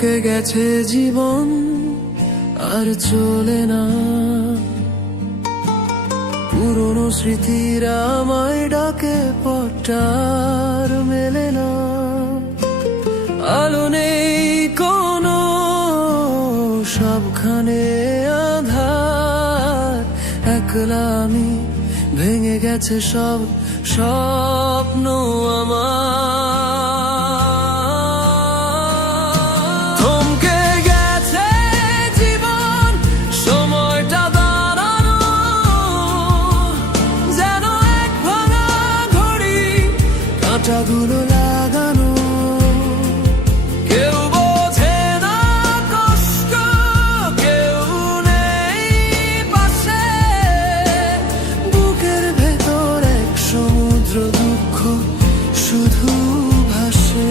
থমকে গেছে জীবন, আর চলে না। পুরনো স্মৃতিরা আমায় ডাকে, পথটার মেলে না। আলো নেই কোনো, সবখানে আঁধার। একলা আমি, ভেঙে গেছে সব স্বপ্ন আমার। থমকে গেছে জীবন, সময়টা দাঁড়ানো, যেন এক ভাঙা ঘড়ি, কাঁটাগুলো লাগানো। কেউ বোঝে না কষ্ট, কেউ নেই পাশে। বুকের ভেতর এক সমুদ্র দুঃখ শুধু ভাসে।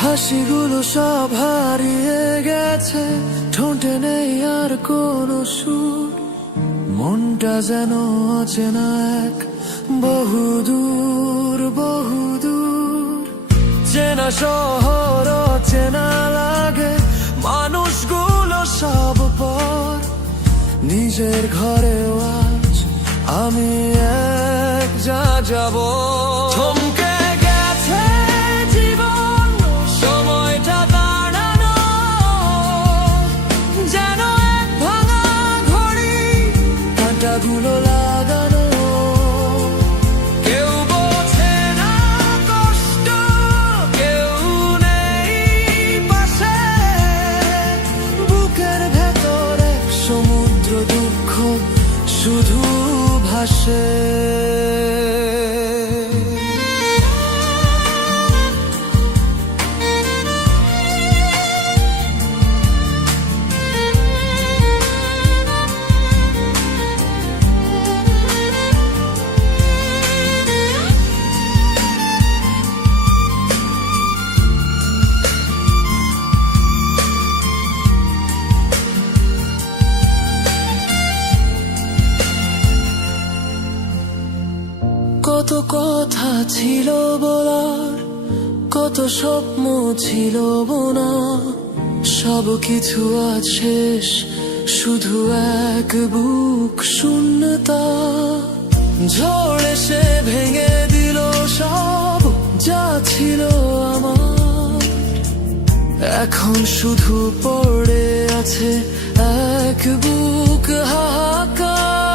হাসিগুলো সব হারিয়ে গেছে, ঠোঁটে নেই আর কোনো সুর। মনটা যেন অচেনা এক বহুদূর বহুদূর। চেনা শহর অচেনা লাগে, মানুষগুলো সব পর। নিজের ঘরেও আজ আমি এক যাব। থমকে গেছে জীবন, সময়টা দাঁড়ানো, যেন এক ভাঙা ঘড়ি, কাঁটাগুলো লাগানো। কেউ বোঝে না কষ্ট, কেউ নেই পাশে। বুকের ভেতর এক সমুদ্র দুঃখ শুধু ভাসে। কত কথা ছিল বলার, কত স্বপ্ন ছিল বোনা। সব কিছু আজ শেষ, শুধু এক বুক শূন্যতা। ঝড় এসে ভেঙে দিল সব যা ছিল আমার। এখন শুধু পড়ে আছে এক বুক হাহাকার।